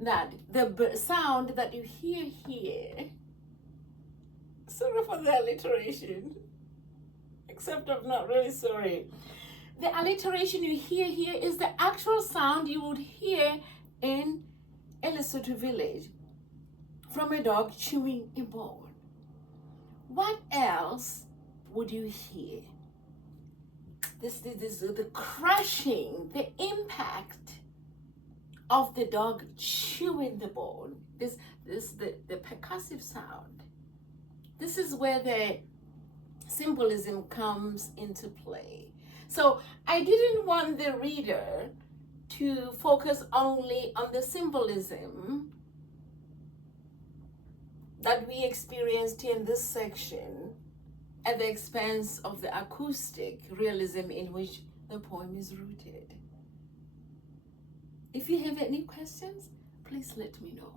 that the sound that you hear here, sorry for the alliteration, except I'm not really sorry. The alliteration you hear here is the actual sound you would hear in a Lesotho village from a dog chewing a bone. What else would you hear? This is the crushing, the impact of the dog chewing the bone. This the percussive sound. This is where the symbolism comes into play. So I didn't want the reader to focus only on the symbolism that we experienced in this section at the expense of the acoustic realism in which the poem is rooted. If you have any questions, please let me know.